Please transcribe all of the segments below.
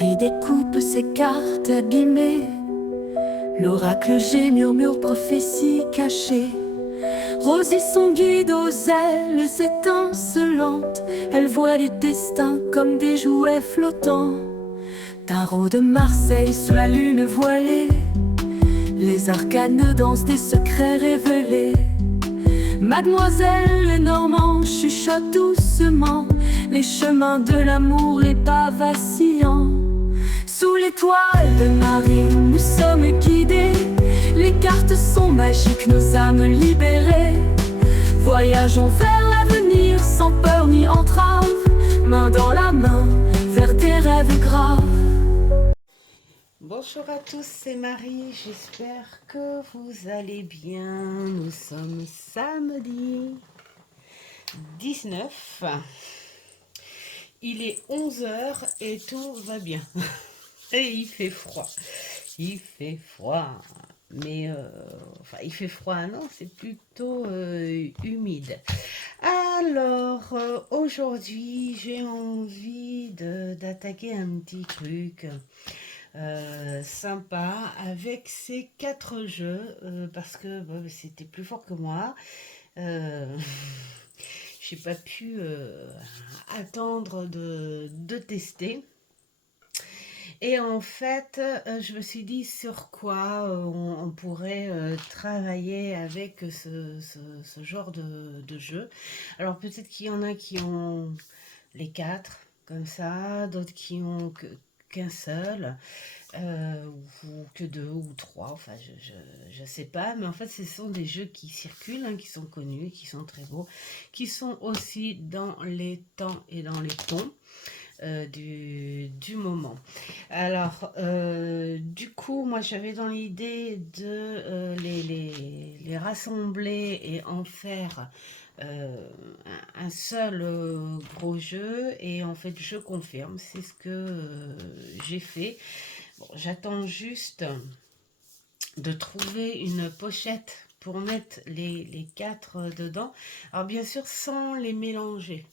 Marie découpe ses cartes abîmées. L'oracle G murmure prophétie cachée. Rosie son guide aux ailes étincelantes. Elle voit les destins comme des jouets flottants. Tarot de Marseille sous la lune voilée. Les arcanes dansent des secrets révélés. Mademoiselle Lenormand chuchote doucement les chemins de l'amour, les pas vacillants. Sous l'étoile de Marie, nous sommes guidés. Les cartes sont magiques, nos âmes libérées. Voyageons vers l'avenir sans peur ni entrave, main dans la main vers des rêves graves. Bonjour à tous, c'est Marie, j'espère que vous allez bien. Nous sommes samedi 19. Il est 11 h et tout va bien. Et il fait froid. Il fait froid. Mais, enfin, il fait froid, non, c'est plutôt humide. Alors, aujourd'hui, j'ai envie d'attaquer un petit truc sympa avec ces 4 jeux parce que c'était plus fort que moi. J'ai pas pu attendre de tester. Et en fait, je me suis dit sur quoi on pourrait travailler avec ce genre de jeu. Alors peut-être qu'il y en a qui ont les 4 comme ça, d'autres qui ont qu'un seul, ou que 2 ou 3, enfin je sais pas, mais en fait ce sont des jeux qui circulent, hein, qui sont connus, qui sont très beaux, qui sont aussi dans les temps et dans les tons du moment. Alors, du coup, moi j'avais dans l'idée de les rassembler et en faire un seul gros jeu, et en fait je confirme, c'est ce que j'ai fait. Bon, j'attends juste de trouver une pochette pour mettre les 4 dedans. Alors bien sûr sans les mélanger.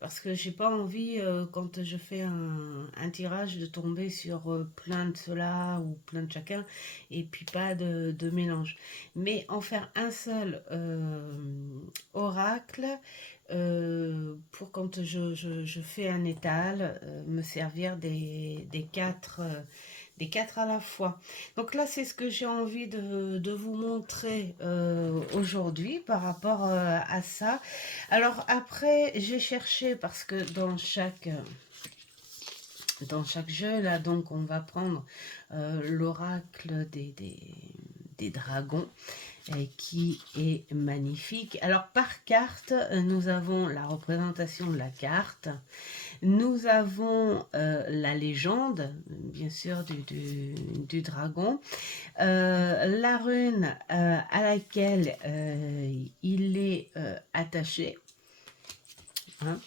Parce que j'ai pas envie quand je fais un tirage de tomber sur plein de cela ou plein de chacun et puis pas de mélange, mais en faire un seul oracle pour quand je fais un étal, me servir des 4 à la fois. Donc là, c'est ce que j'ai envie de vous montrer aujourd'hui par rapport à ça. Alors après, j'ai cherché parce que dans chaque jeu, là, donc on va prendre l'oracle des dragons, qui est magnifique. Alors par carte, nous avons la représentation de la carte. Nous avons la légende, bien sûr, du dragon, la rune à laquelle il est attaché, hein.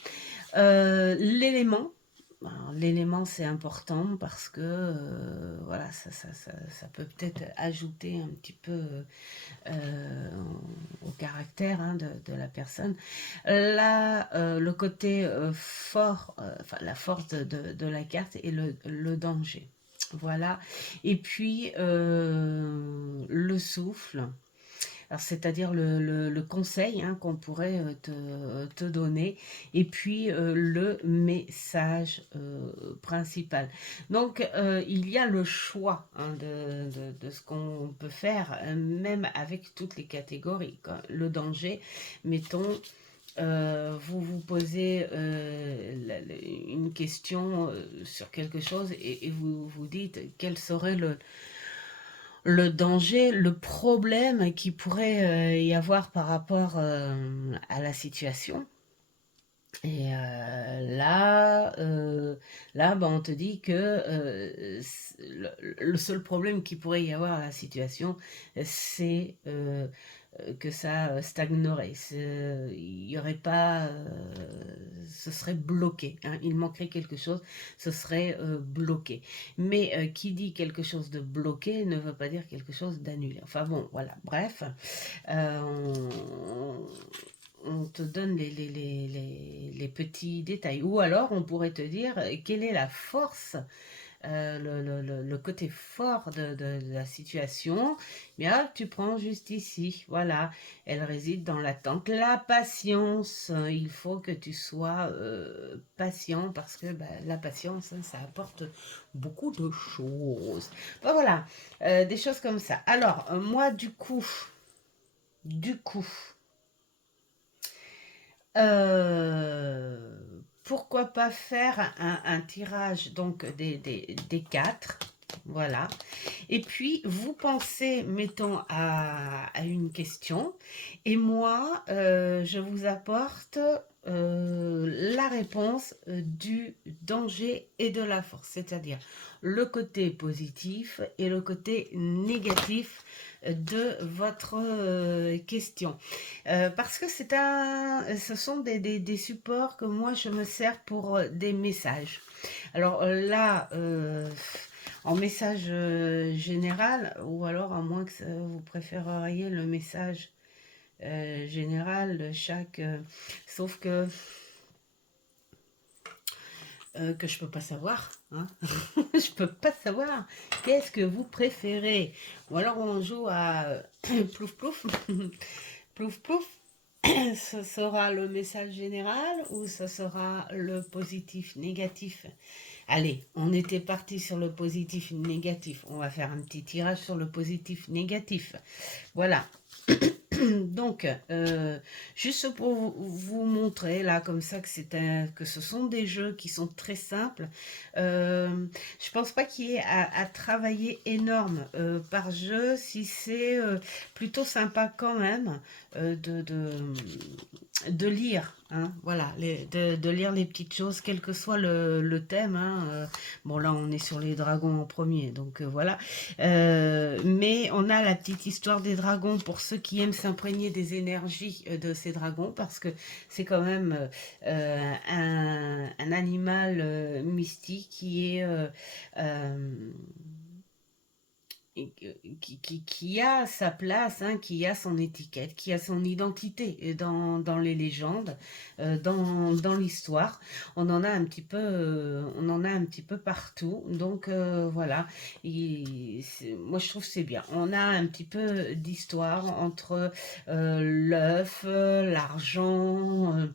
L'élément. L'élément c'est important parce que voilà, ça peut peut-être ajouter un petit peu au caractère, hein, de la personne. Là, le côté fort, enfin la force de la carte et le danger. Voilà. Et puis le souffle. Alors, c'est-à-dire le conseil, hein, qu'on pourrait te donner, et puis le message principal. Donc, il y a le choix, hein, de ce qu'on peut faire, même avec toutes les catégories, quoi. Le danger, mettons, vous vous posez une question sur quelque chose, et vous vous dites quel serait le danger, le problème qui pourrait y avoir par rapport à la situation. Et là, ben, on te dit que le seul problème qui pourrait y avoir à la situation, c'est que ça stagnerait. Il n'y aurait pas, ce serait bloqué, hein. Il manquerait quelque chose, ce serait bloqué. Mais qui dit quelque chose de bloqué ne veut pas dire quelque chose d'annulé. Enfin bon, voilà, bref. On te donne les petits détails. Ou alors, on pourrait te dire, quelle est la force, le côté fort de la situation. Bien, tu prends juste ici, voilà, elle réside dans l'attente, la patience. Il faut que tu sois patient parce que bah, la patience, hein, ça apporte beaucoup de choses. Ben, voilà, des choses comme ça. Alors, moi, du coup, pourquoi pas faire un tirage donc des quatre, voilà. Et puis vous pensez, mettons, à une question, et moi je vous apporte la réponse du danger et de la force, c'est-à-dire le côté positif et le côté négatif de votre question. Parce que ce sont des supports que moi je me sers pour des messages. Alors là, en message général, ou alors à moins que vous préféreriez le message général de chaque... sauf que je peux pas savoir, hein. Je peux pas savoir qu'est-ce que vous préférez. Ou alors on joue à plouf plouf, plouf plouf. Ce sera le message général ou ce sera le positif négatif? Allez, on était parti sur le positif négatif. On va faire un petit tirage sur le positif négatif. Voilà. Donc, juste pour vous montrer là comme ça que ce sont des jeux qui sont très simples. Je pense pas qu'il y ait à travailler énorme par jeu, si c'est plutôt sympa quand même de lire, hein, voilà, de lire les petites choses, quel que soit le thème, hein, bon là on est sur les dragons en premier, donc voilà. Mais on a la petite histoire des dragons pour ceux qui aiment s'imprégner des énergies de ces dragons, parce que c'est quand même un animal mystique qui est qui a sa place, hein, qui a son étiquette, qui a son identité dans les légendes, dans l'histoire. On en a un petit peu partout. Donc voilà, moi je trouve que c'est bien. On a un petit peu d'histoire entre l'œuf, l'argent,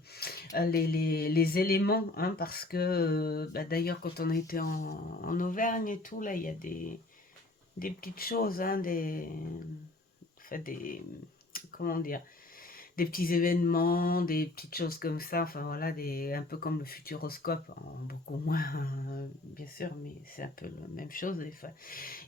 les éléments, hein, parce que bah, d'ailleurs quand on a été en Auvergne et tout, là il y a des petites choses, hein, enfin comment dire, des petits événements, des petites choses comme ça, enfin voilà, un peu comme le futuroscope, en beaucoup moins, bien sûr, mais c'est un peu la même chose des fois.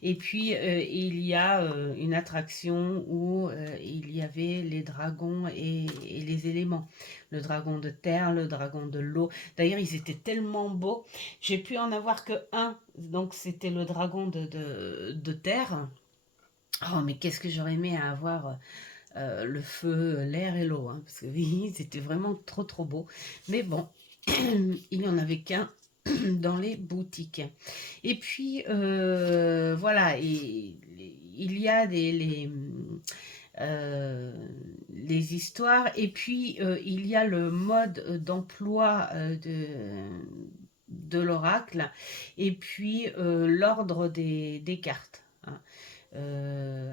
Et puis il y a une attraction où il y avait les dragons et les éléments. Le dragon de terre, le dragon de l'eau. D'ailleurs, ils étaient tellement beaux. J'ai pu en avoir que un, donc c'était le dragon de terre. Oh, mais qu'est-ce que j'aurais aimé avoir le feu, l'air et l'eau, hein, parce que oui, c'était vraiment trop trop beau. Mais bon, il n'y en avait qu'un dans les boutiques. Et puis, voilà, il y a euh, les histoires, et puis il y a le mode d'emploi de l'oracle, et puis l'ordre des cartes, hein.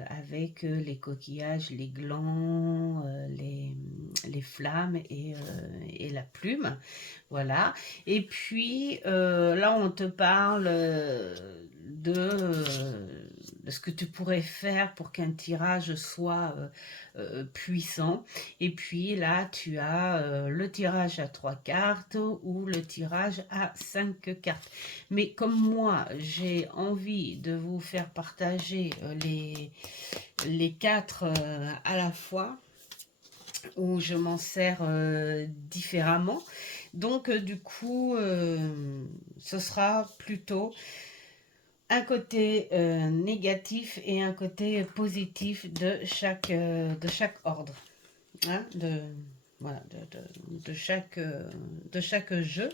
Avec les coquillages, les glands, les flammes et la plume. Voilà. Et puis là, on te parle de ce que tu pourrais faire pour qu'un tirage soit puissant. Et puis là, tu as le tirage à 3 cartes ou le tirage à 5 cartes. Mais comme moi, j'ai envie de vous faire partager les 4 à la fois, où je m'en sers différemment. Donc du coup, ce sera plutôt un côté négatif et un côté positif de chaque ordre, hein, voilà, de chaque jeu.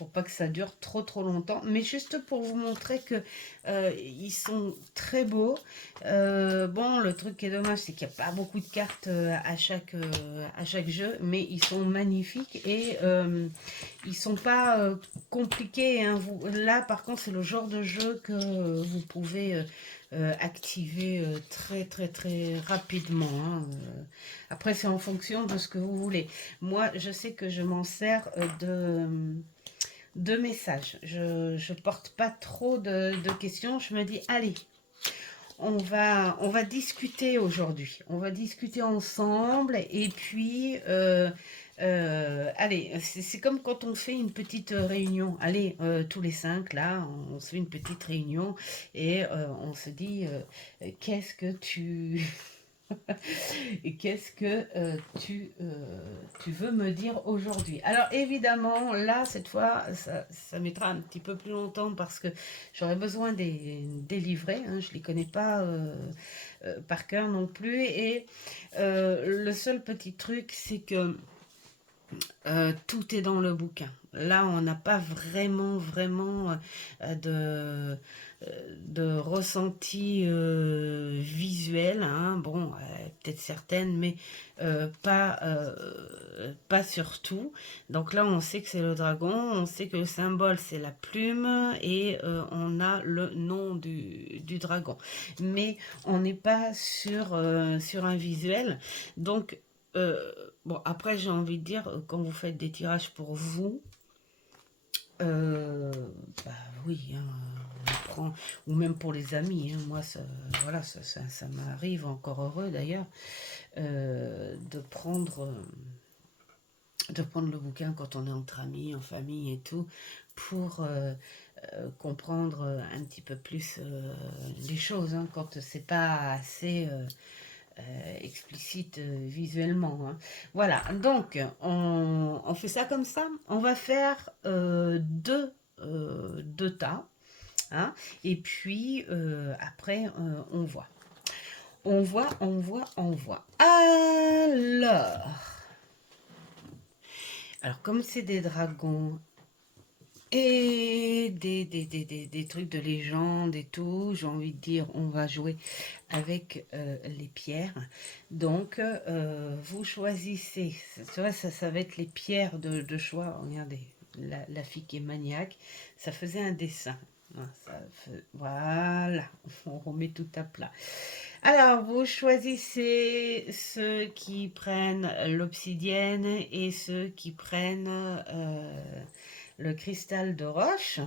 pour pas que ça dure trop trop longtemps, mais juste pour vous montrer que ils sont très beaux. Bon, le truc qui est dommage, c'est qu'il n'y a pas beaucoup de cartes à chaque jeu, mais ils sont magnifiques et ils sont pas compliqués, hein. Là, par contre, c'est le genre de jeu que vous pouvez activer très très très rapidement, hein. Après, c'est en fonction de ce que vous voulez. Moi, je sais que je m'en sers de messages. Je porte pas trop de questions. Je me dis, allez, on va discuter aujourd'hui. On va discuter ensemble. Et puis, allez, c'est comme quand on fait une petite réunion. Allez, tous les 5, là, on se fait une petite réunion. Et on se dit, qu'est-ce que tu... Et qu'est-ce que tu veux me dire aujourd'hui? Alors évidemment, là, cette fois, ça mettra un petit peu plus longtemps parce que j'aurais besoin des livrets, hein, je ne les connais pas par cœur non plus. Et le seul petit truc, c'est que tout est dans le bouquin. Là, on n'a pas vraiment de ressenti visuel, hein. Bon, peut-être certaines, mais pas surtout. Donc là, on sait que c'est le dragon, on sait que le symbole, c'est la plume, et on a le nom du dragon. Mais on n'est pas sur un visuel. Donc, bon, après, j'ai envie de dire, quand vous faites des tirages pour vous, euh, bah oui, hein, on prend, ou même pour les amis, hein, moi, voilà, ça m'arrive, encore heureux d'ailleurs, de prendre le bouquin quand on est entre amis, en famille et tout, pour comprendre un petit peu plus les choses, hein, quand c'est pas assez explicite visuellement, hein. Voilà, donc on fait ça comme ça. On va faire deux tas, hein, et puis après on voit. On voit. Alors comme c'est des dragons et des trucs de légende et tout, j'ai envie de dire, on va jouer avec les pierres. Donc, vous choisissez, tu vois, ça va être les pierres de choix. Regardez, la fille qui est maniaque, ça faisait un dessin. Voilà, on remet tout à plat. Alors, vous choisissez ceux qui prennent l'obsidienne et ceux qui prennent le cristal de roche.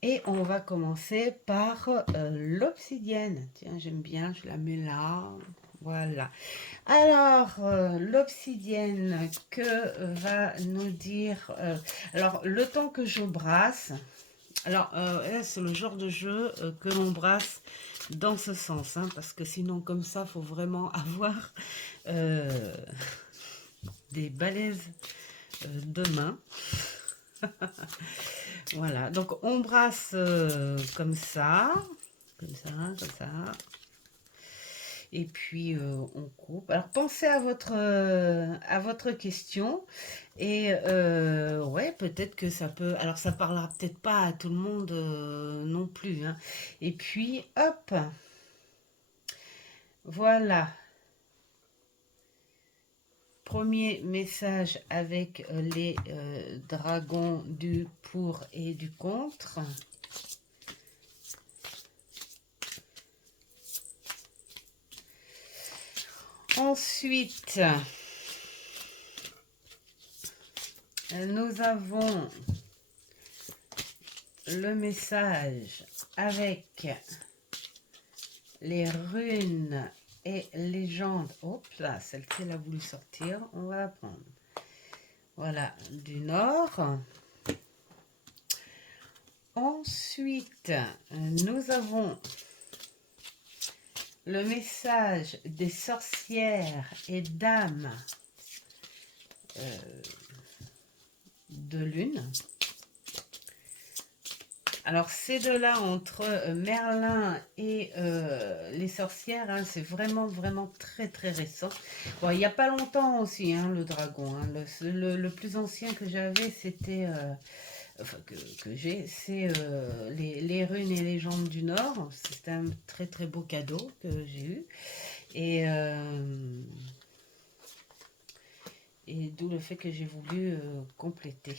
Et on va commencer par l'obsidienne. Tiens, j'aime bien, je la mets là. Voilà. Alors, l'obsidienne, que va nous dire... alors, le temps que je brasse... Alors, c'est le genre de jeu que l'on brasse dans ce sens, hein, parce que sinon, comme ça, il faut vraiment avoir des balaises de main. Voilà, donc on brasse comme ça, comme ça. Et puis on coupe. Alors pensez à votre question. Et ouais, peut-être que ça peut... Alors ça parlera peut-être pas à tout le monde non plus, hein. Et puis hop, voilà. Premier message avec les dragons du pour et du contre. Ensuite, nous avons le message avec les runes et légendes. Hop là, celle-ci elle a voulu sortir, on va la prendre. Voilà, du nord. Ensuite, nous avons le message des sorcières et dames de lune. Alors ces deux-là, entre Merlin et les sorcières, hein, c'est vraiment très récent. Bon, il n'y a pas longtemps aussi, hein, le dragon, hein. Le plus ancien que j'avais, c'était enfin que j'ai, c'est les runes et légendes du Nord. C'est un très très beau cadeau que j'ai eu. Et, et d'où le fait que j'ai voulu compléter,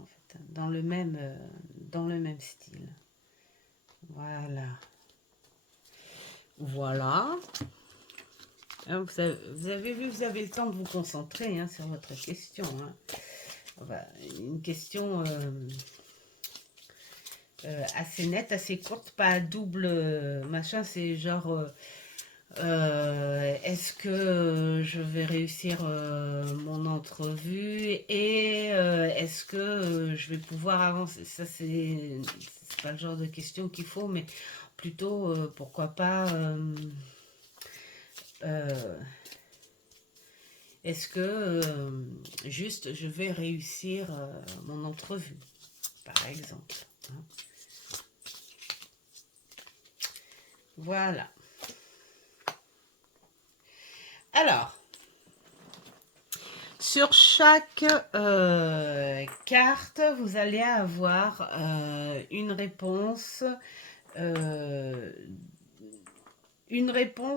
en fait, dans le même style. Voilà. Voilà. Vous avez vu, vous avez le temps de vous concentrer hein, sur votre question. Hein. Enfin, une question assez nette, assez courte, pas double machin. C'est genre, est-ce que je vais réussir mon entrevue et est-ce que je vais pouvoir avancer? Ça, c'est pas le genre de question qu'il faut, mais plutôt, pourquoi pas... est-ce que juste je vais réussir mon entrevue, par exemple. Hein. Voilà. Alors, sur chaque carte, vous allez avoir euh, une réponse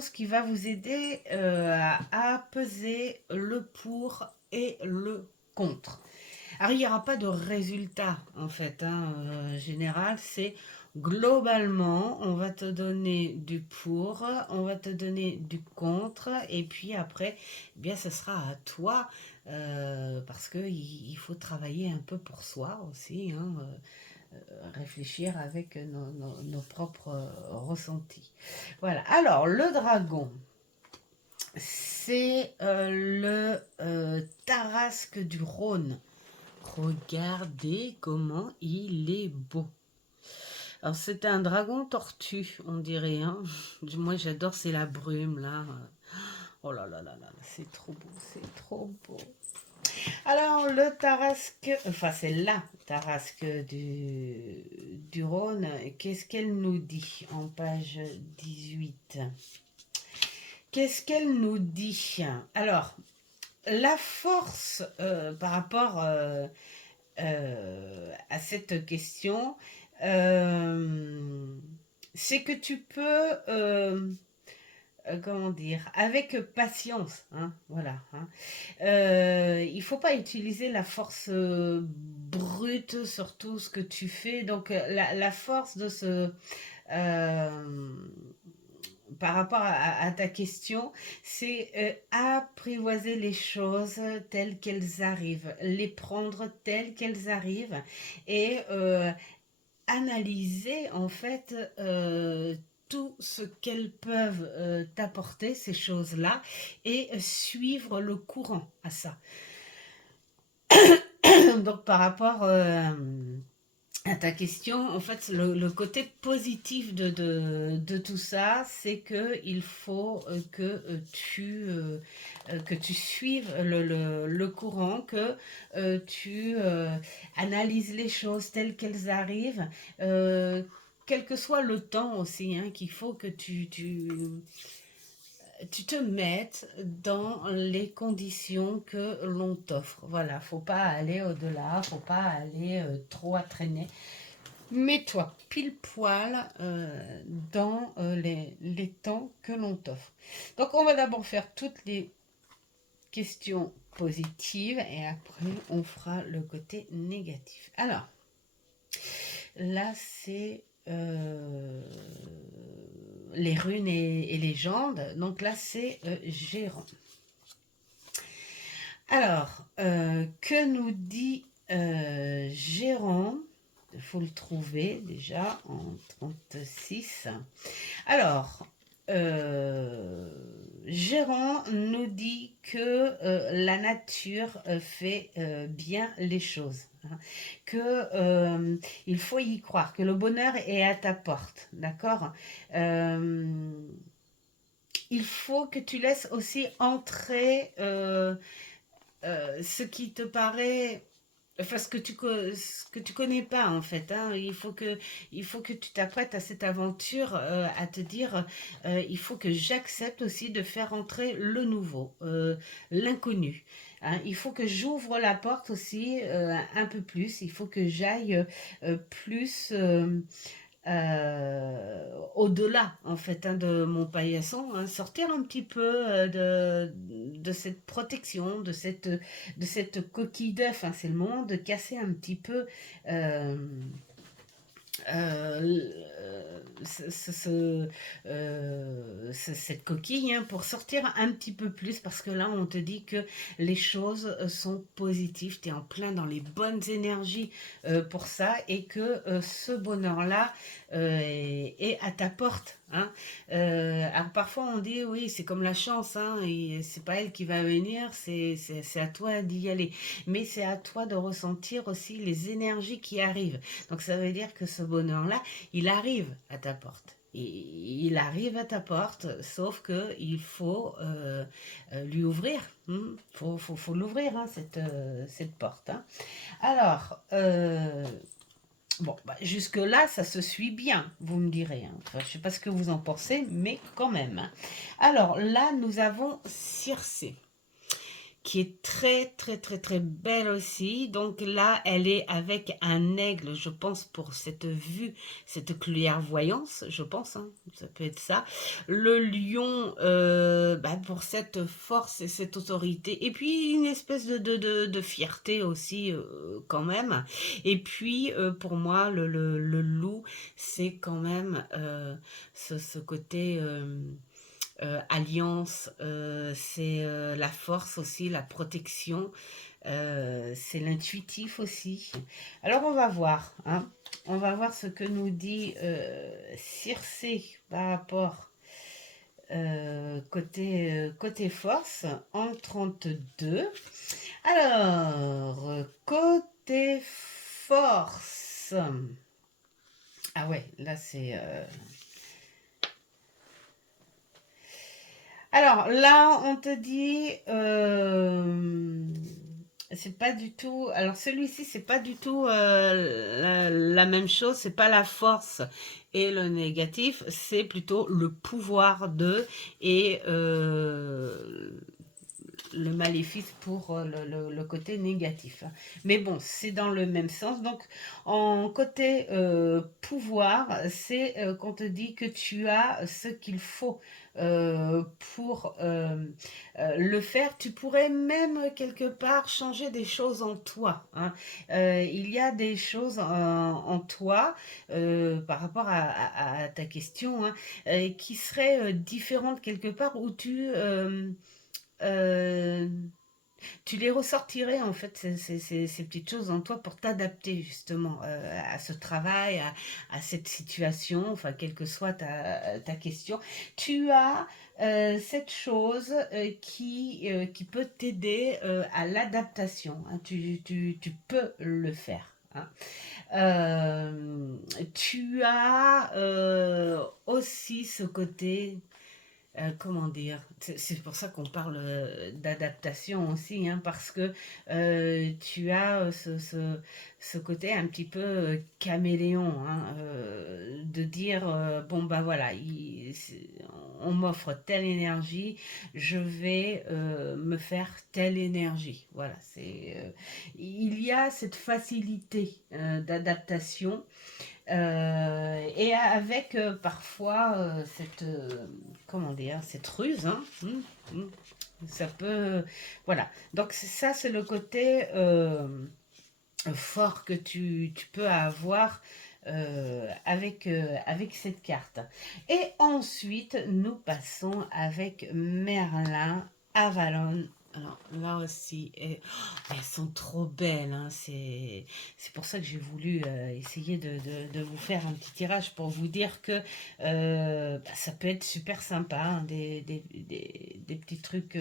qui va vous aider à peser le pour et le contre. Alors, il n'y aura pas de résultat, en fait, hein, général. C'est globalement, on va te donner du pour, on va te donner du contre, et puis après, eh bien, ce sera à toi, parce qu'il faut travailler un peu pour soi aussi, hein, réfléchir avec nos propres ressentis. Voilà. Alors, le dragon, c'est le Tarasque du Rhône. Regardez comment il est beau. Alors c'est un dragon tortue, on dirait. Hein. Moi j'adore, c'est la brume là. Oh là là là là, c'est trop beau, c'est trop beau. Alors le Tarasque, enfin c'est la Tarasque du Rhône, qu'est-ce qu'elle nous dit en page 18? Qu'est-ce qu'elle nous dit? Alors, la force par rapport à cette question, c'est que tu peux, comment dire, avec patience, hein, voilà. Hein, il faut pas utiliser la force brute sur tout ce que tu fais. Donc la force de ce par rapport à ta question, c'est apprivoiser les choses telles qu'elles arrivent, les prendre telles qu'elles arrivent et analyser en fait tout ce qu'elles peuvent t'apporter, ces choses-là, et suivre le courant à ça. Donc par rapport à ta question, en fait, le côté positif de tout ça, c'est que il faut que tu suives le courant, que tu analyses les choses telles qu'elles arrivent, quel que soit le temps aussi, hein, qu'il faut que tu te mettes dans les conditions que l'on t'offre. Voilà, faut pas aller au-delà, faut pas aller trop à traîner. Mets-toi pile poil dans les temps que l'on t'offre. Donc, on va d'abord faire toutes les questions positives et après, on fera le côté négatif. Alors, là, c'est les runes et légendes. Donc là, c'est gérant. Alors, que nous dit gérant? Il faut le trouver déjà en 36. Alors, Gérant nous dit que la nature fait bien les choses, hein, que il faut y croire, que le bonheur est à ta porte, d'accord. Il faut que tu laisses aussi entrer ce qui te paraît enfin, ce que tu connais pas en fait, hein. Il faut que tu t'apprêtes à cette aventure, à te dire, il faut que j'accepte aussi de faire entrer le nouveau, l'inconnu, hein. Il faut que j'ouvre la porte aussi un peu plus. Il faut que j'aille plus au-delà en fait, hein, de mon paillasson, hein, sortir un petit peu de cette protection, de cette coquille d'œuf, hein. C'est le moment de casser un petit peu euh, euh, cette coquille, hein, pour sortir un petit peu plus, parce que là on te dit que les choses sont positives, tu es en plein dans les bonnes énergies pour ça, et que ce bonheur-là est à ta porte, hein. Alors parfois on dit oui c'est comme la chance, hein, et c'est pas elle qui va venir, c'est à toi d'y aller, mais c'est à toi de ressentir aussi les énergies qui arrivent. Donc ça veut dire que ce bonheur-là, il arrive à ta porte. Il arrive à ta porte, sauf que il faut lui ouvrir. Faut l'ouvrir, hein, cette porte, hein. Alors, bon, bah, jusque-là, ça se suit bien, vous me direz, hein. Enfin, je ne sais pas ce que vous en pensez, mais quand même, hein. Alors là, nous avons Circé, qui est très très très très belle aussi. Donc là, elle est avec un aigle, je pense, pour cette vue, cette clairvoyance, je pense, hein, ça peut être ça. Le lion, bah, pour cette force et cette autorité. Et puis une espèce de fierté aussi, quand même. Et puis, pour moi, le loup, c'est quand même ce côté... alliance, c'est la force aussi, la protection, c'est l'intuitif aussi. Alors on va voir, hein. On va voir ce que nous dit Circé par rapport côté force en 32. Alors, côté force. Ah ouais, là c'est... Alors là, on te dit, c'est pas du tout. Alors celui-ci, c'est pas du tout la même chose. C'est pas la force et le négatif. C'est plutôt le pouvoir de et le maléfice pour le côté négatif. Mais bon, c'est dans le même sens. Donc, en côté pouvoir, c'est qu'on te dit que tu as ce qu'il faut pour le faire. Tu pourrais même quelque part changer des choses en toi, hein. Il y a des choses en toi par rapport à ta question, hein, qui seraient différentes quelque part, où euh, tu les ressortirais en fait, ces petites choses en toi, pour t'adapter justement à ce travail, à cette situation, enfin quelle que soit ta question. Tu as cette chose qui peut t'aider à l'adaptation, hein. Tu peux le faire, hein. Tu as aussi ce côté, comment dire, c'est pour ça qu'on parle d'adaptation aussi, hein, parce que tu as ce côté un petit peu caméléon, hein, de dire, bon bah voilà, on m'offre telle énergie, je vais me faire telle énergie. Voilà, il y a cette facilité d'adaptation, et avec parfois cette, comment dire, cette ruse, hein. Ça peut, voilà. Donc ça, c'est le côté fort que tu peux avoir avec cette carte. Et ensuite, nous passons avec Merlin, Avalon. Alors là aussi, elles sont trop belles, hein. C'est pour ça que j'ai voulu essayer de vous faire un petit tirage pour vous dire que bah, ça peut être super sympa, hein, des petits trucs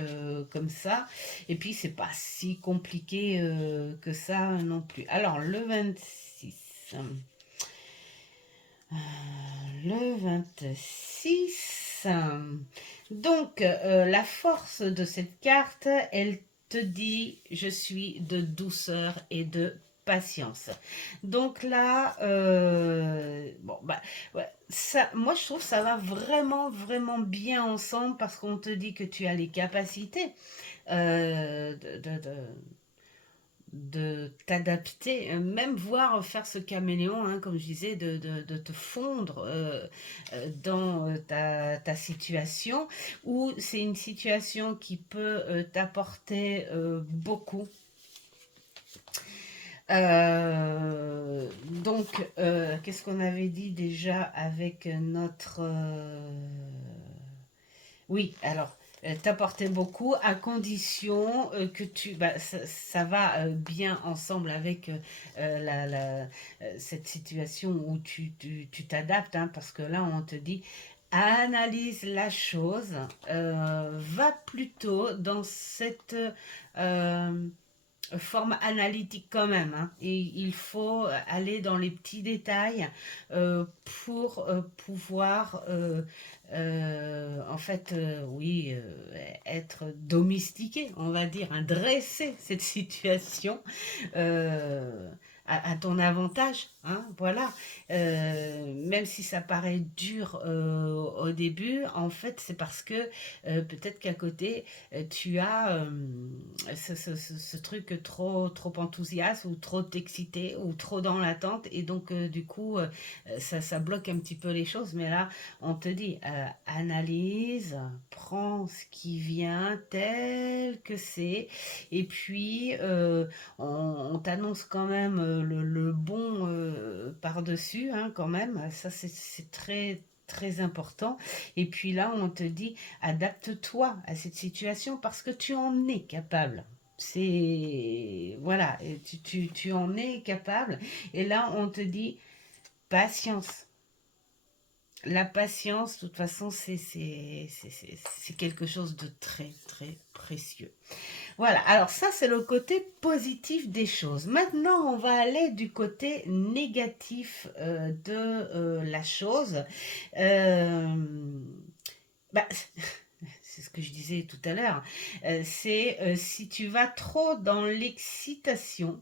comme ça. Et puis c'est pas si compliqué que ça non plus. Alors le 26. Le 26. Donc, la force de cette carte, elle te dit, je suis de douceur et de patience. Donc là, bon, bah, ouais, ça, moi je trouve que ça va vraiment, vraiment bien ensemble parce qu'on te dit que tu as les capacités euh, de, de, de- de t'adapter, même voir faire ce caméléon, hein, comme je disais, de te fondre dans ta situation, ou c'est une situation qui peut t'apporter beaucoup. Qu'est-ce qu'on avait dit déjà avec notre... Oui, alors, t'apporter beaucoup à condition que ça va bien ensemble avec cette situation où tu t'adaptes, hein, parce que là, on te dit, analyse la chose, va plutôt dans cette euh, forme analytique quand même, hein. Et il faut aller dans les petits détails pour pouvoir, oui, être domestiqué, on va dire, hein, dresser cette situation euh, à ton avantage, hein, voilà. Même si ça paraît dur au début, en fait, c'est parce que peut-être qu'à côté, tu as ce truc trop enthousiaste ou trop excité ou trop dans l'attente et donc du coup ça bloque un petit peu les choses. Mais là on te dit analyse, prends ce qui vient tel que c'est et puis on t'annonce quand même le bon par-dessus, hein, quand même, ça c'est très important. Et puis là on te dit adapte-toi à cette situation parce que tu en es capable. C'est... Voilà, et tu en es capable. Et là, on te dit patience. La patience, de toute façon, c'est quelque chose de très précieux. Voilà, alors ça, c'est le côté positif des choses. Maintenant, on va aller du côté négatif de la chose. Euh, bah, c'est ce que je disais tout à l'heure, c'est si tu vas trop dans l'excitation,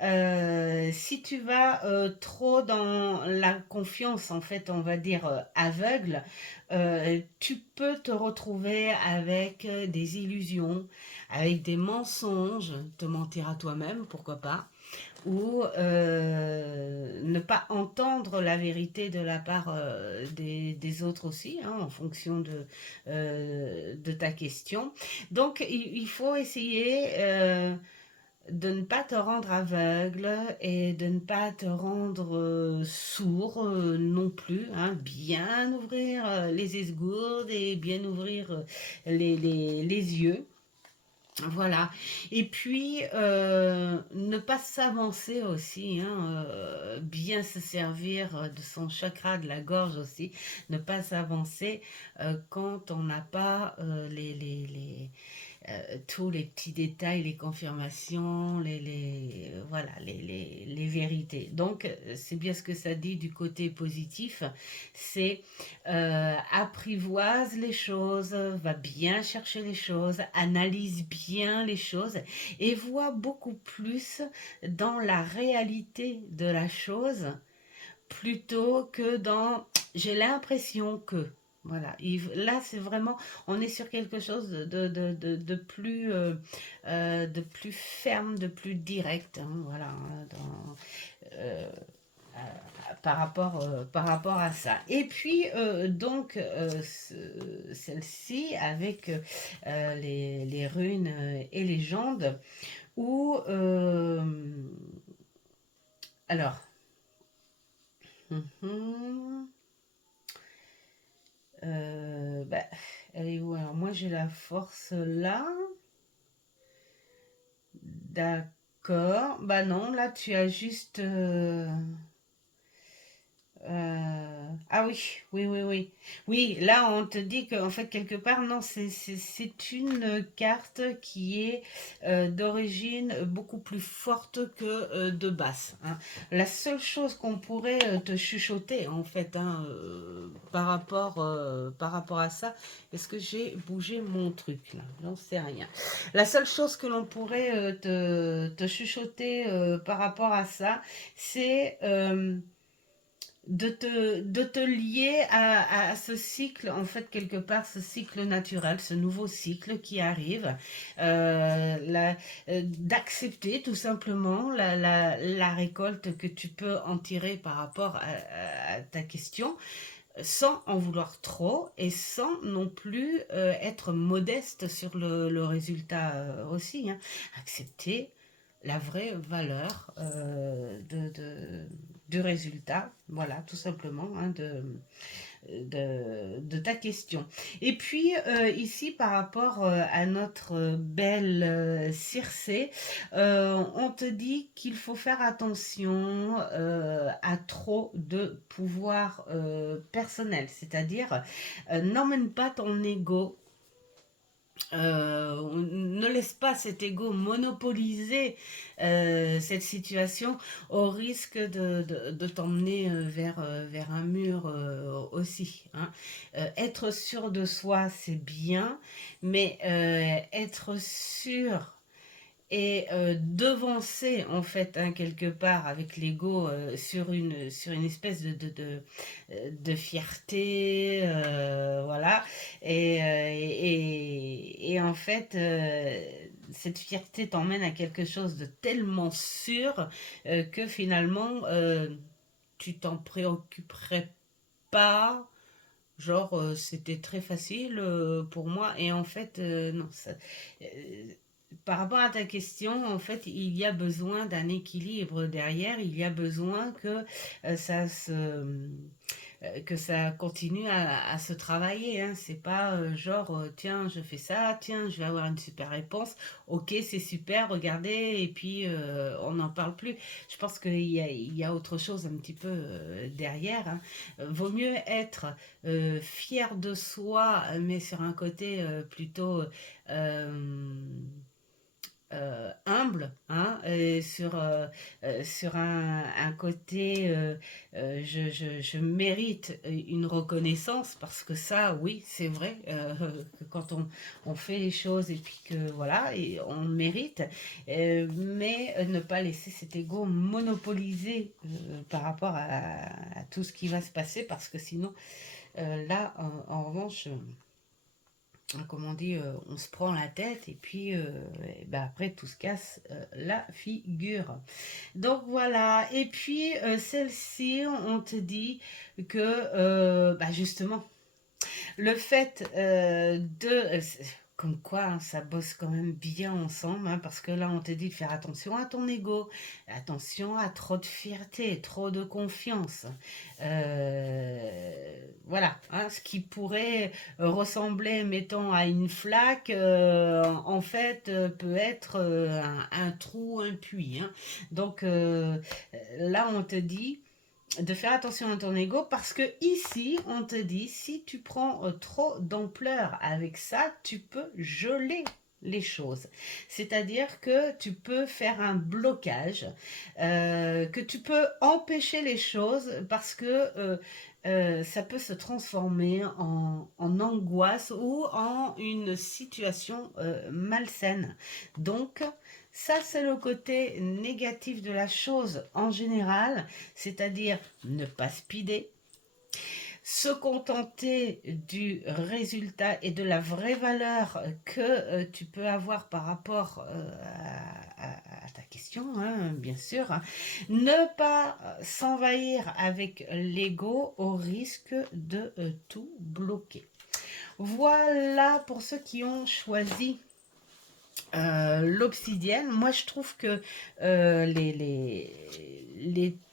si tu vas trop dans la confiance, en fait, on va dire aveugle, tu peux te retrouver avec des illusions, avec des mensonges, te mentir à toi-même, pourquoi pas, ou ne pas entendre la vérité de la part des autres aussi, hein, en fonction de ta question. Donc, il faut essayer de ne pas te rendre aveugle et de ne pas te rendre sourd non plus, hein. Bien ouvrir les esgourdes et bien ouvrir les yeux. Voilà. Et puis, ne pas s'avancer aussi, hein, bien se servir de son chakra de la gorge aussi, ne pas s'avancer quand on n'a pas tous les petits détails, les confirmations, voilà, les vérités. Donc, c'est bien ce que ça dit du côté positif, c'est apprivoise les choses, va bien chercher les choses, analyse bien les choses et vois beaucoup plus dans la réalité de la chose plutôt que dans j'ai l'impression que. Voilà, là c'est vraiment, on est sur quelque chose de plus ferme, de plus direct, hein, voilà, hein, euh, par rapport à ça. Et puis, celle-ci, avec les runes et légendes, où, alors, hum, bah, elle est où? Alors, moi, j'ai la force là. D'accord. Bah non, là, tu as juste... Ah oui, oui, oui, oui. Oui, là, on te dit qu'en fait, quelque part, non, c'est une carte qui est d'origine beaucoup plus forte que de basse, hein. La seule chose qu'on pourrait te chuchoter, en fait, hein, par rapport à ça, est-ce que j'ai bougé mon truc, là? J'en sais rien. La seule chose que l'on pourrait te chuchoter par rapport à ça, c'est de te lier à ce cycle, en fait, quelque part, ce cycle naturel, ce nouveau cycle qui arrive, d'accepter tout simplement la récolte que tu peux en tirer par rapport à ta question, sans en vouloir trop et sans non plus être modeste sur le résultat aussi, hein. Accepter la vraie valeur du résultat, voilà, tout simplement, hein, de ta question. Et puis ici, par rapport à notre belle Circé, on te dit qu'il faut faire attention à trop de pouvoir personnel, c'est-à-dire n'emmène pas ton ego, ne laisse pas cet ego monopoliser cette situation au risque de t'emmener vers un mur aussi, hein. Être sûr de soi, c'est bien, mais être sûr et devancer en fait, hein, quelque part avec l'ego sur une espèce de fierté, voilà, et en fait cette fierté t'emmène à quelque chose de tellement sûr que finalement tu t'en préoccuperais pas. Genre, c'était très facile pour moi. Et en fait, non. Euh, Par rapport à ta question, en fait, il y a besoin d'un équilibre derrière. Il y a besoin que ça continue à se travailler, hein. C'est pas genre, tiens, je fais ça, tiens, je vais avoir une super réponse. Ok, c'est super, regardez, et puis on n'en parle plus. Je pense il y a autre chose un petit peu derrière, hein. Vaut mieux être fier de soi, mais sur un côté plutôt humble, hein, et sur un côté je mérite une reconnaissance, parce que ça, oui, c'est vrai, que quand on fait les choses et puis que voilà, et on mérite, mais ne pas laisser cet ego monopoliser par rapport à tout ce qui va se passer, parce que sinon, là, en revanche, comme on dit, on se prend la tête et puis et ben après tout se casse la figure. Donc voilà, et puis celle-ci, on te dit que bah justement, le fait comme quoi, hein, ça bosse quand même bien ensemble, hein, parce que là, on te dit de faire attention à ton ego, attention à trop de fierté, trop de confiance. Voilà, hein, ce qui pourrait ressembler, mettons, à une flaque, en fait, peut être un trou, un puits, hein. Donc là, on te dit de faire attention à ton ego, parce que ici on te dit, si tu prends trop d'ampleur avec ça, tu peux geler les choses, c'est-à-dire que tu peux faire un blocage, que tu peux empêcher les choses, parce que ça peut se transformer en angoisse ou en une situation malsaine. Donc ça, c'est le côté négatif de la chose en général, c'est-à-dire ne pas speeder, se contenter du résultat et de la vraie valeur que tu peux avoir par rapport à ta question, hein, bien sûr, hein. Ne pas s'envahir avec l'ego au risque de tout bloquer. Voilà pour ceux qui ont choisi l'obsidienne. Moi, je trouve que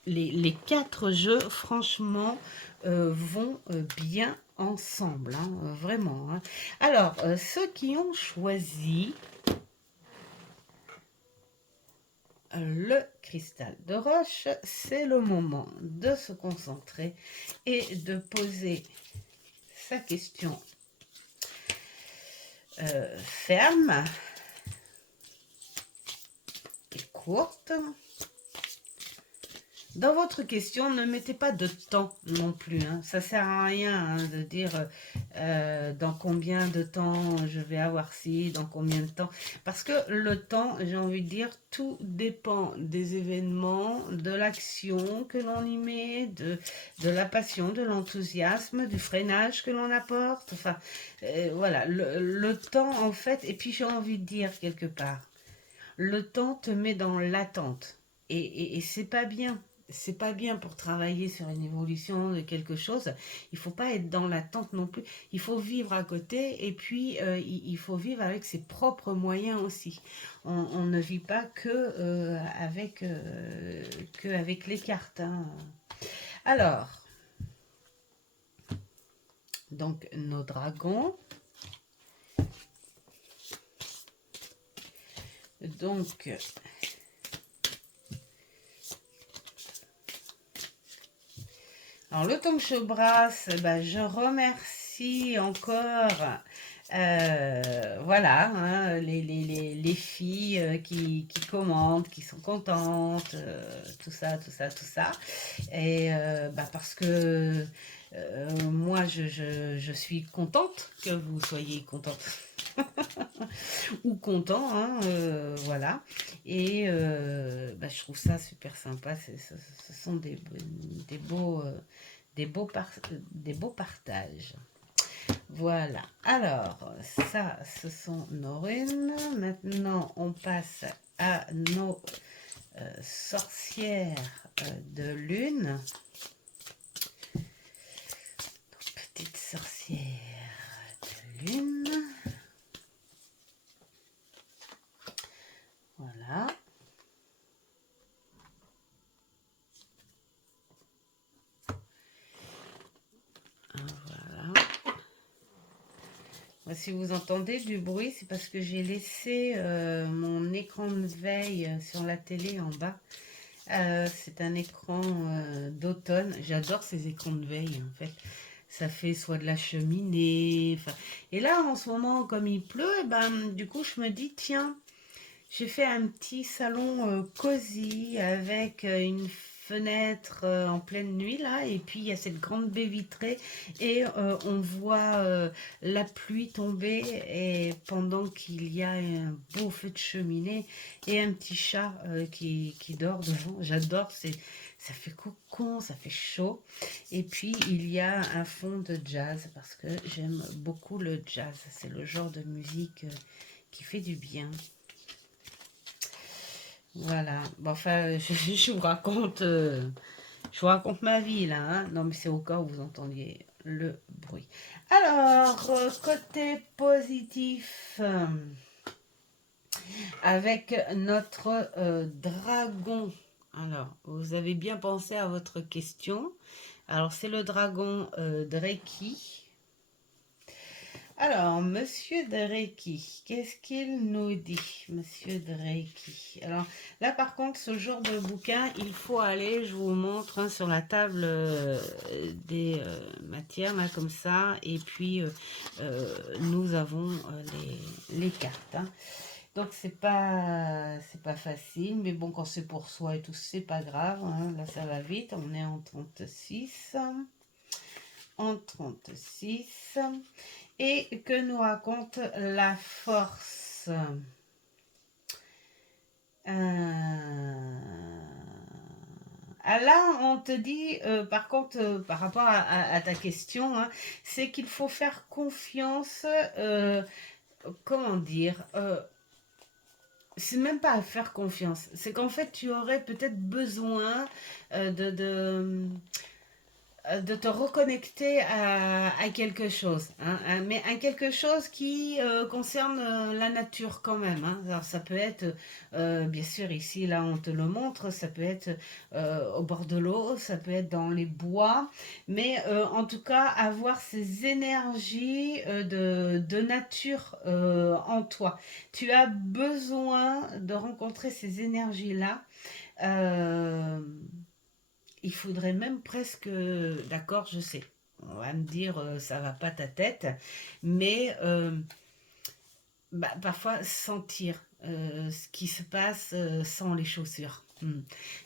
les quatre jeux, franchement, vont bien ensemble, hein, vraiment, hein. Alors, ceux qui ont choisi le cristal de roche, c'est le moment de se concentrer et de poser sa question ferme et courte. Dans votre question, ne mettez pas de temps non plus. Hein. Ça ne sert à rien de dire dans combien de temps je vais avoir ci, dans combien de temps. Parce que le temps, j'ai envie de dire, tout dépend des événements, de l'action que l'on y met, de la passion, de l'enthousiasme, du freinage que l'on apporte. Enfin, voilà, le temps en fait, et puis j'ai envie de dire quelque part, le temps te met dans l'attente. Et c'est pas bien. C'est pas bien pour travailler sur une évolution de quelque chose. Il faut pas être dans l'attente non plus. Il faut vivre à côté et puis il faut vivre avec ses propres moyens aussi. On ne vit pas que avec les cartes. Hein. Alors, donc nos dragons. Donc, alors le Tongshou Brass, ben, je remercie encore voilà, hein, les filles qui commentent, qui sont contentes, tout ça, tout ça, tout ça. Et bah parce que moi, je suis contente que vous soyez contente. Ou content, hein, voilà. Et bah, je trouve ça super sympa. Ce sont des beaux, des beaux partages. Voilà. Alors, ça, ce sont nos runes. Maintenant, on passe à nos sorcières de lune. Nos petites sorcières de lune. Voilà. Voilà. Si vous entendez du bruit, c'est parce que j'ai laissé mon écran de veille sur la télé en bas. C'est un écran d'automne. J'adore ces écrans de veille en fait. Ça fait soit de la cheminée. Et là en ce moment, comme il pleut, et ben, du coup je me dis tiens, j'ai fait un petit salon cosy avec une fenêtre en pleine nuit là, et puis il y a cette grande baie vitrée et on voit la pluie tomber et pendant qu'il y a un beau feu de cheminée et un petit chat qui dort devant. J'adore, ça fait cocon, ça fait chaud. Et puis il y a un fond de jazz parce que j'aime beaucoup le jazz. C'est le genre de musique qui fait du bien. Voilà. Bon, enfin, je vous raconte ma vie là. Hein. Non, mais c'est au cas où vous entendiez le bruit. Alors, côté positif, avec notre dragon. Alors, vous avez bien pensé à votre question. Alors, c'est le dragon de Reiki. Alors, Monsieur de Reiki, qu'est-ce qu'il nous dit, Monsieur de Reiki? Alors, là, par contre, ce genre de bouquin, il faut aller, je vous montre, hein, sur la table des matières, là, comme ça, et puis nous avons les cartes. Hein. Donc, c'est pas facile, mais bon, quand c'est pour soi et tout, c'est pas grave. Hein. Là, ça va vite, on est en 36. En 36. Et que nous raconte la force là, on te dit, par contre, par rapport à ta question, hein, c'est qu'il faut faire confiance, comment dire, c'est même pas à faire confiance, c'est qu'en fait, tu aurais peut-être besoin de de te reconnecter à quelque chose, hein, mais à quelque chose qui concerne la nature quand même, hein. Alors ça peut être, bien sûr ici là on te le montre, ça peut être au bord de l'eau, ça peut être dans les bois, mais en tout cas avoir ces énergies de nature en toi. Tu as besoin de rencontrer ces énergies-là. Euh, il faudrait même presque, d'accord, je sais, on va me dire ça va pas ta tête, mais bah, parfois sentir ce qui se passe sans les chaussures.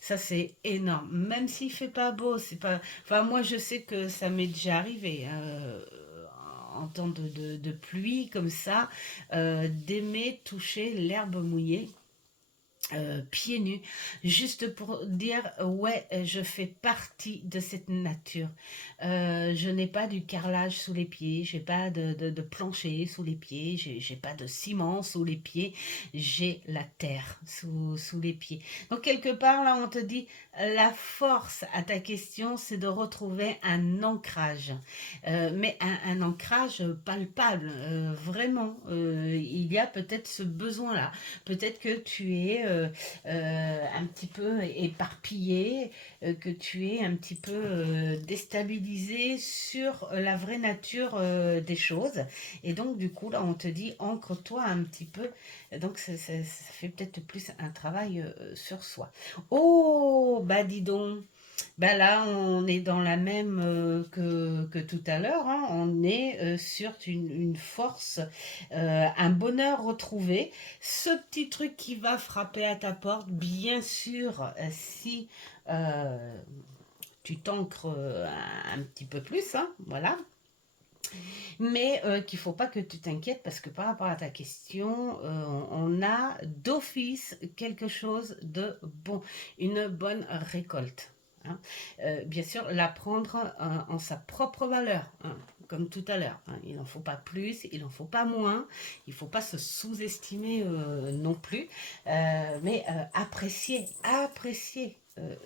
Ça c'est énorme. Même s'il fait pas beau, c'est pas. Enfin moi je sais que ça m'est déjà arrivé, hein, en temps de pluie comme ça, d'aimer toucher l'herbe mouillée pieds nus, juste pour dire ouais, je fais partie de cette nature. Je n'ai pas du carrelage sous les pieds, j'ai pas de plancher sous les pieds, j'ai pas de ciment sous les pieds, j'ai la terre sous les pieds. Donc quelque part là, on te dit la force à ta question, c'est de retrouver un ancrage, mais un ancrage palpable, vraiment. Il y a peut-être ce besoin-là. Peut-être que tu es un petit peu éparpillé, que tu es un petit peu déstabilisé sur la vraie nature des choses. Et donc, du coup, là, on te dit, ancre-toi un petit peu. Donc, ça fait peut-être plus un travail sur soi. Oh, bah dis donc. Bah là, on est dans la même que tout à l'heure, hein. On est sur une force, un bonheur retrouvé. Ce petit truc qui va frapper à ta porte, bien sûr, si euh, tu t'ancres un petit peu plus, hein, voilà. Mais qu'il ne faut pas que tu t'inquiètes parce que par rapport à ta question, on a d'office quelque chose de bon, une bonne récolte, hein. Bien sûr, la prendre en sa propre valeur, hein, comme tout à l'heure, hein. Il n'en faut pas plus, il n'en faut pas moins, il ne faut pas se sous-estimer non plus, mais apprécier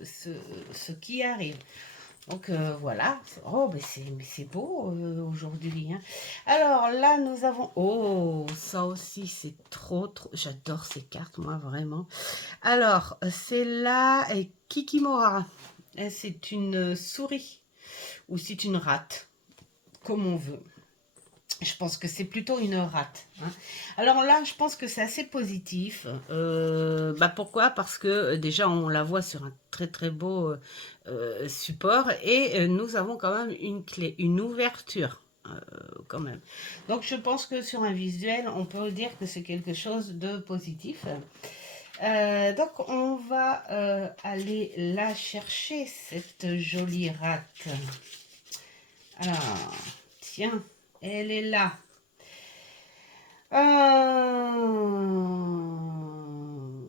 ce qui arrive. Donc voilà. Oh, mais c'est beau aujourd'hui, hein. Alors là, nous avons. Oh, ça aussi, c'est trop, trop. J'adore ces cartes, moi, vraiment. Alors, c'est là Kikimora. C'est une souris ou c'est une rate, comme on veut. Je pense que c'est plutôt une rate, hein. Alors là, je pense que c'est assez positif. Bah pourquoi? Parce que déjà, on la voit sur un très très beau support et nous avons quand même une clé, une ouverture. Quand même. Donc je pense que sur un visuel, on peut dire que c'est quelque chose de positif. Donc on va aller la chercher, cette jolie rate. Alors, tiens, elle est là.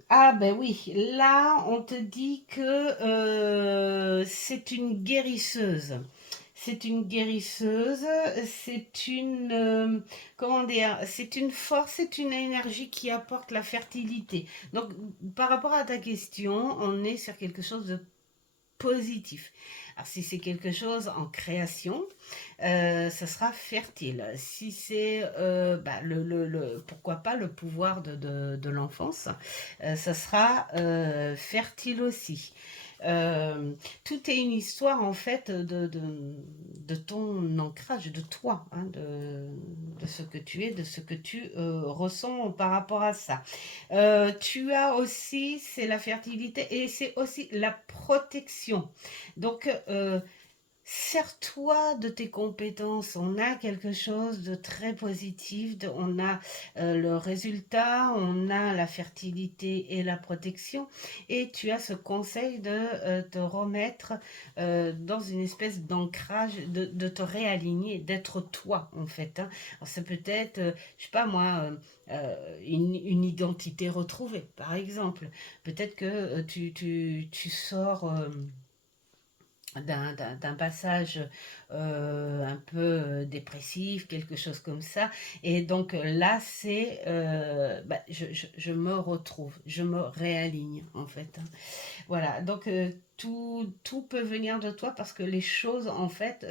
Ah ben oui, là on te dit que c'est une guérisseuse. C'est une guérisseuse, c'est une, comment dire, c'est une force, c'est une énergie qui apporte la fertilité. Donc par rapport à ta question, on est sur quelque chose de positif. Alors si c'est quelque chose en création, ça sera fertile. Si c'est, bah, pourquoi pas le pouvoir de l'enfance, ça sera fertile aussi. Euh, Tout est une histoire en fait de ton ancrage, de toi, hein, de ce que tu es, de ce que tu ressens par rapport à ça. Tu as aussi, c'est la fertilité et c'est aussi la protection. Donc, sers-toi de tes compétences. On a quelque chose de très positif. On a le résultat, on a la fertilité et la protection. Et tu as ce conseil de te remettre dans une espèce d'ancrage, de te réaligner, d'être toi en fait, hein. Alors ça peut être, je sais pas moi, une identité retrouvée, par exemple. Peut-être que tu sors d'un passage un peu dépressif, quelque chose comme ça. Et donc là, c'est, bah, je me retrouve, je me réaligne en fait, hein. Voilà, donc tout peut venir de toi parce que les choses, en fait,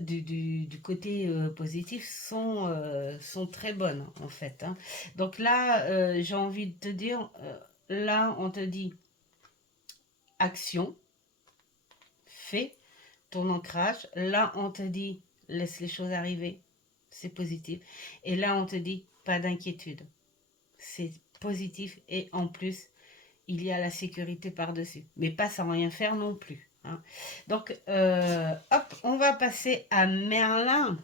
du côté positif sont très bonnes, en fait, hein. Donc là, j'ai envie de te dire, là, on te dit action, fais ton ancrage. Là, on te dit laisse les choses arriver, c'est positif. Et là, on te dit pas d'inquiétude, c'est positif. Et en plus, il y a la sécurité par-dessus. Mais pas sans rien faire non plus, hein. Donc, hop, on va passer à Merlin.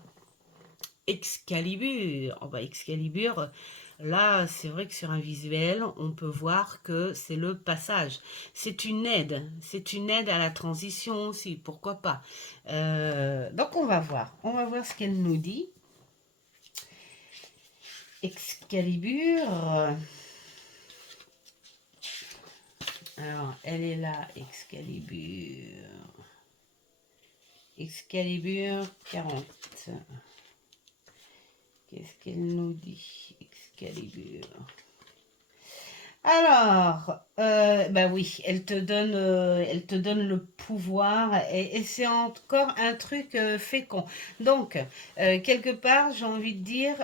Excalibur. Oh bah Excalibur, là, c'est vrai que sur un visuel, on peut voir que c'est le passage. C'est une aide à la transition aussi, pourquoi pas. Donc, on va voir ce qu'elle nous dit. Excalibur. Alors, elle est là, Excalibur. Excalibur 40. Qu'est-ce qu'elle nous dit, Excalibur? Alors, bah oui, elle te donne le pouvoir et c'est encore un truc fécond. Donc, quelque part, j'ai envie de dire,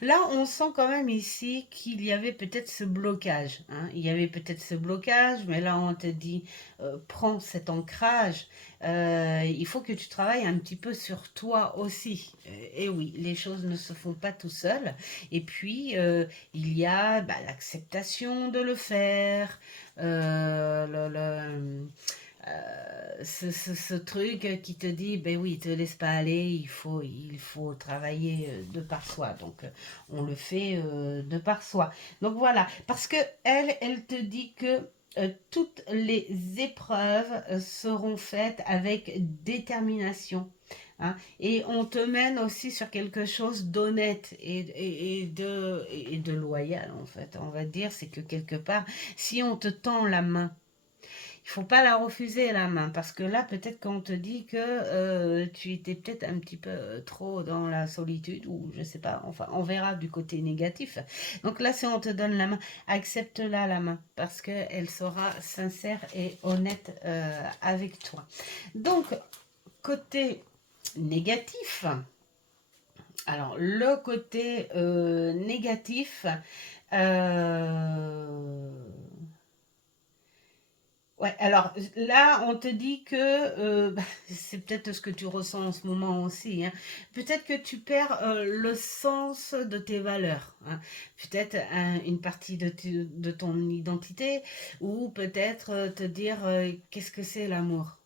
là, on sent quand même ici qu'il y avait peut-être ce blocage, hein. Il y avait peut-être ce blocage, mais là, on te dit, prends cet ancrage. Il faut que tu travailles un petit peu sur toi aussi. Et oui, les choses ne se font pas tout seul. Et puis, il y a bah, l'acceptation de le faire, ce truc qui te dit, ben oui, te laisse pas aller, il faut travailler de par soi. Donc, on le fait de par soi. Donc voilà, parce que elle te dit que toutes les épreuves seront faites avec détermination, hein. Et on te mène aussi sur quelque chose d'honnête et de loyal, en fait. On va dire, c'est que quelque part, si on te tend la main, il faut pas la refuser la main parce que là peut-être qu'on te dit que tu étais peut-être un petit peu trop dans la solitude ou je sais pas, enfin on verra du côté négatif. Donc là si on te donne la main, accepte-la la main parce qu'elle sera sincère et honnête avec toi. Donc côté négatif, alors le côté négatif, euh, ouais, alors là, on te dit que bah, c'est peut-être ce que tu ressens en ce moment aussi, hein. Peut-être que tu perds le sens de tes valeurs, hein. Peut-être une partie de ton identité, ou peut-être te dire qu'est-ce que c'est l'amour.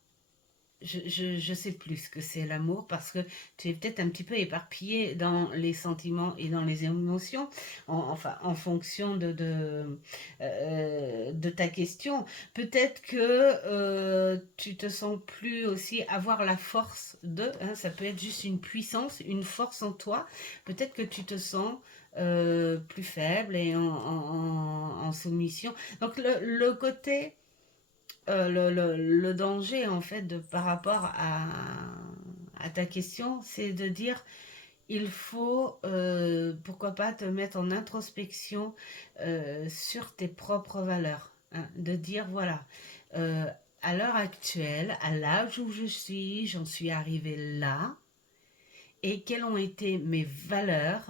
Je sais plus ce que c'est l'amour parce que tu es peut-être un petit peu éparpillé dans les sentiments et dans les émotions, enfin en fonction de ta question. Peut-être que tu te sens plus aussi avoir la force de, hein, ça peut être juste une puissance, une force en toi. Peut-être que tu te sens plus faible et en soumission. Donc le côté le danger, en fait, par rapport à ta question, c'est de dire, il faut, pourquoi pas, te mettre en introspection sur tes propres valeurs, hein. De dire, voilà, euh, à l'heure actuelle, à l'âge où je suis, j'en suis arrivée là, et quelles ont été mes valeurs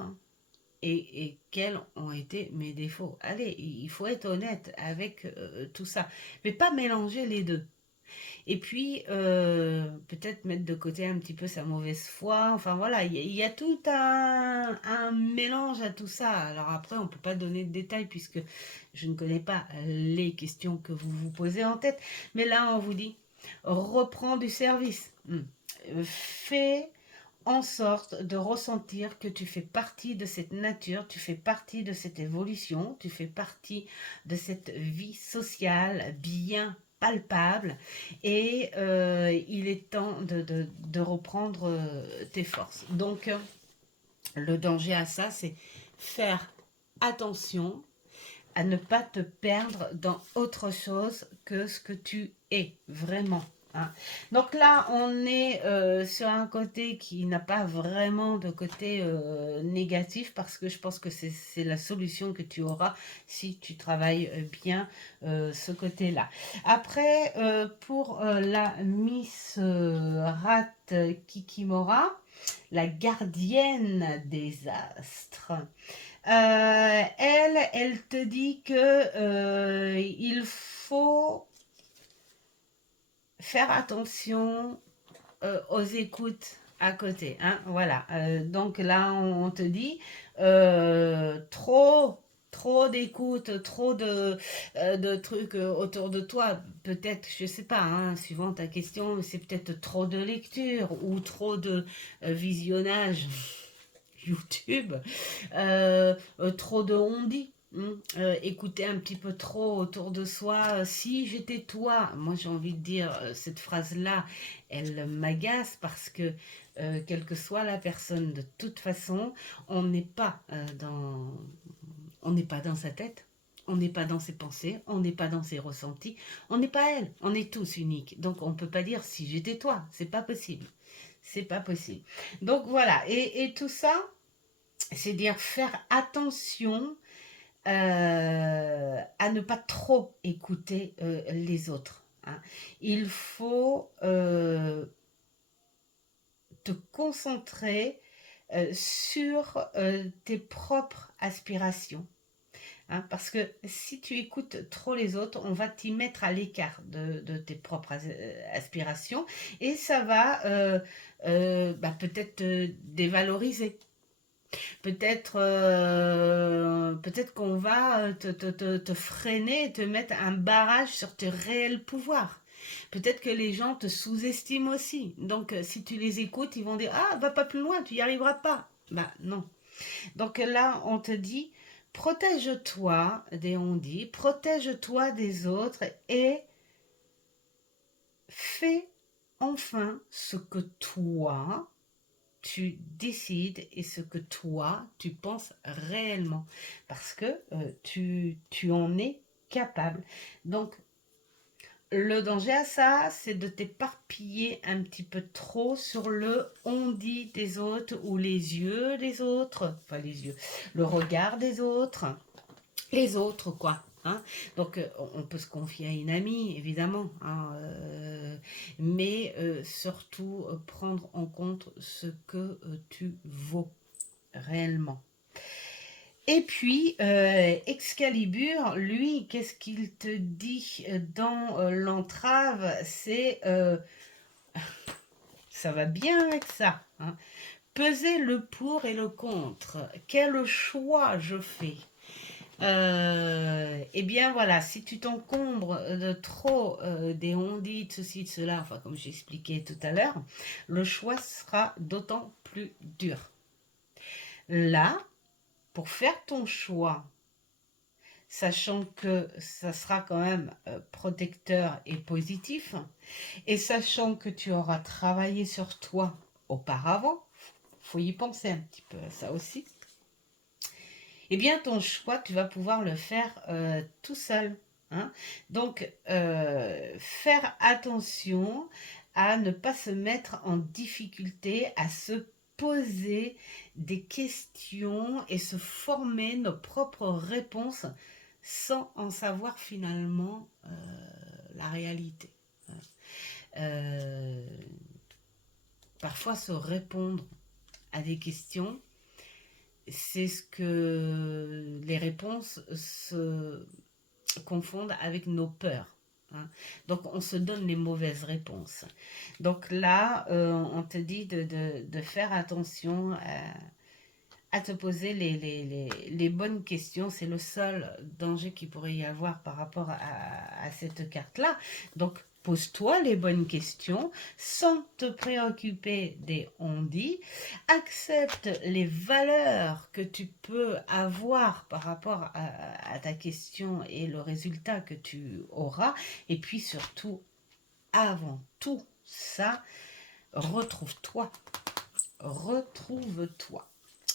et quels ont été mes défauts. Allez, il faut être honnête avec tout ça, mais pas mélanger les deux. Et puis, peut-être mettre de côté un petit peu sa mauvaise foi. Enfin voilà, il y a tout un mélange à tout ça. Alors après, on ne peut pas donner de détails puisque je ne connais pas les questions que vous vous posez en tête. Mais là, on vous dit, reprends du service. Fais en sorte de ressentir que tu fais partie de cette nature, tu fais partie de cette évolution, tu fais partie de cette vie sociale bien palpable et il est temps de reprendre tes forces. Donc le danger à ça, c'est faire attention à ne pas te perdre dans autre chose que ce que tu es vraiment. Hein. Donc là, on est sur un côté qui n'a pas vraiment de côté négatif parce que je pense que c'est la solution que tu auras si tu travailles bien ce côté-là. Après, pour la Miss Rat Kikimora, la gardienne des astres, elle te dit que il faut faire attention aux écoutes à côté. Hein, voilà. Donc là, on te dit trop d'écoute, trop de trucs autour de toi. Peut-être, je sais pas, hein, suivant ta question, c'est peut-être trop de lecture ou trop de visionnage YouTube, trop de on-dit. Écouter un petit peu trop autour de soi. Si j'étais toi, moi j'ai envie de dire, cette phrase-là, elle m'agace parce que, quelle que soit la personne, de toute façon, on n'est pas on n'est pas dans sa tête. On n'est pas dans ses pensées, on n'est pas dans ses ressentis, on n'est pas elle, on est tous uniques. Donc on ne peut pas dire si j'étais toi, c'est pas possible. C'est pas possible. Donc voilà, et tout ça, c'est dire faire attention à ne pas trop écouter les autres. Hein. Il faut te concentrer sur tes propres aspirations. Hein, parce que si tu écoutes trop les autres, on va t'y mettre à l'écart de tes propres aspirations et ça va peut-être te dévaloriser. Peut-être qu'on va te freiner, te mettre un barrage sur tes réels pouvoirs. Peut-être que les gens te sous-estiment aussi. Donc, si tu les écoutes, ils vont dire ah, va pas plus loin, tu n'y arriveras pas. Bah, non. Donc là, on te dit protège-toi des on-dit, protège-toi des autres et fais enfin ce que toi, tu décides et ce que toi, tu penses réellement. Parce que tu en es capable. Donc, le danger à ça, c'est de t'éparpiller un petit peu trop sur le on-dit des autres ou les yeux des autres. Enfin, les yeux. Le regard des autres. Les autres, quoi. Hein. Donc, on peut se confier à une amie, évidemment, hein, mais surtout prendre en compte ce que tu vaux réellement. Et puis, Excalibur, lui, qu'est-ce qu'il te dit dans l'entrave? C'est, ça va bien avec ça. Hein. Peser le pour et le contre. Quel choix je fais? Eh bien voilà, si tu t'encombres de trop des on-dit, de ceci, de cela, enfin comme j'expliquais tout à l'heure, le choix sera d'autant plus dur. Là, pour faire ton choix, sachant que ça sera quand même protecteur et positif, et sachant que tu auras travaillé sur toi auparavant, faut y penser un petit peu à ça aussi, eh bien ton choix, tu vas pouvoir le faire tout seul. Hein. Donc, faire attention à ne pas se mettre en difficulté, à se poser des questions et se former nos propres réponses sans en savoir finalement la réalité. Euh, Parfois se répondre à des questions, c'est ce que les réponses se confondent avec nos peurs. Hein. Donc on se donne les mauvaises réponses. Donc là, on te dit de faire attention à te poser les bonnes questions. C'est le seul danger qu'il pourrait y avoir par rapport à cette carte-là. Donc pose-toi les bonnes questions sans te préoccuper des on-dit. Accepte les valeurs que tu peux avoir par rapport à ta question et le résultat que tu auras. Et puis surtout, avant tout ça, retrouve-toi. Retrouve-toi.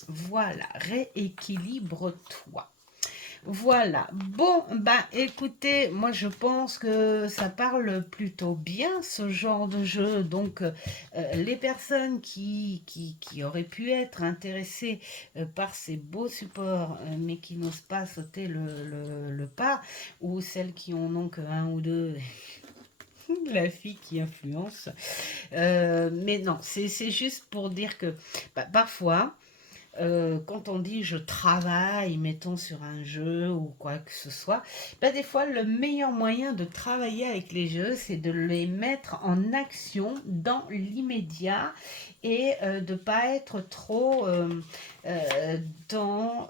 Voilà, rééquilibre-toi. Voilà. Bon, bah écoutez, moi je pense que ça parle plutôt bien ce genre de jeu. Donc les personnes qui auraient pu être intéressées par ces beaux supports, mais qui n'osent pas sauter le pas, ou celles qui en ont que un ou deux, la fille qui influence. Mais non, c'est juste pour dire que bah, parfois, quand on dit je travaille, mettons sur un jeu ou quoi que ce soit, ben des fois le meilleur moyen de travailler avec les jeux, c'est de les mettre en action dans l'immédiat et de ne pas être trop dans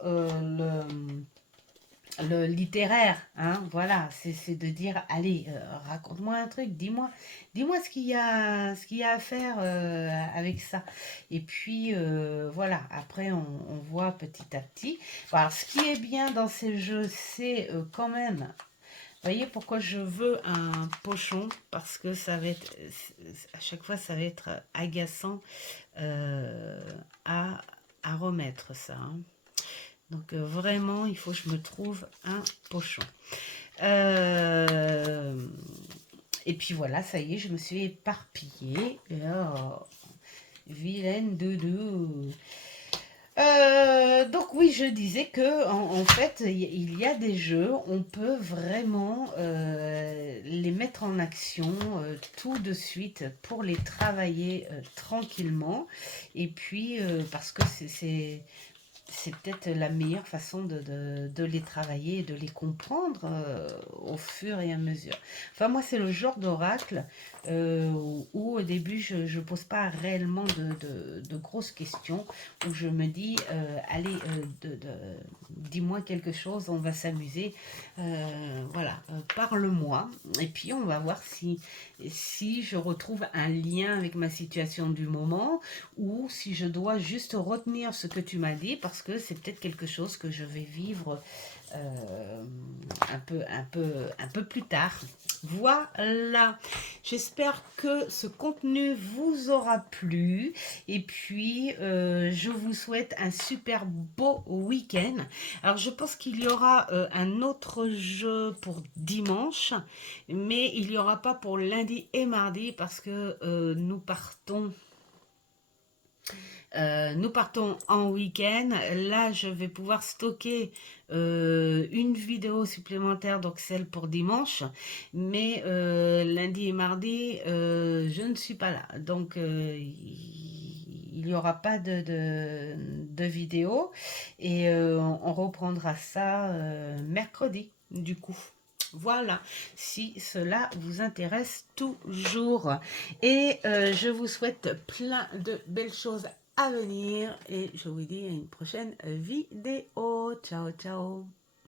le littéraire, hein, voilà, c'est de dire, allez, raconte-moi un truc, dis-moi ce qu'il y a à faire avec ça. Et puis, voilà, après, on voit petit à petit. Bon, alors, ce qui est bien dans ces jeux, c'est quand même, vous voyez pourquoi je veux un pochon, parce que ça va être, à chaque fois, ça va être agaçant euh, à, à remettre ça, hein. Donc vraiment, il faut que je me trouve un pochon. Euh, et puis voilà, ça y est, je me suis éparpillée. Oh, vilaine doudou. Donc oui, je disais que en fait, il y a des jeux, on peut vraiment les mettre en action tout de suite pour les travailler tranquillement. Et puis, parce que c'est peut-être la meilleure façon de les travailler et de les comprendre au fur et à mesure. Enfin, moi, c'est le genre d'oracle où au début, je ne pose pas réellement de grosses questions, où je me dis, allez, dis-moi quelque chose, on va s'amuser. Voilà, parle-moi. Et puis, on va voir si je retrouve un lien avec ma situation du moment ou si je dois juste retenir ce que tu m'as dit parce que c'est peut-être quelque chose que je vais vivre un peu plus tard. Voilà, j'espère que ce contenu vous aura plu et puis je vous souhaite un super beau week-end. Alors je pense qu'il y aura un autre jeu pour dimanche, mais il n'y aura pas pour lundi et mardi parce que nous partons en week-end. Là, je vais pouvoir stocker une vidéo supplémentaire, donc celle pour dimanche. Mais lundi et mardi, je ne suis pas là. Donc, il n'y aura pas de vidéo. Et on reprendra ça mercredi, du coup. Voilà, si cela vous intéresse toujours. Et je vous souhaite plein de belles choses à venir et je vous dis à une prochaine vidéo. Ciao, ciao.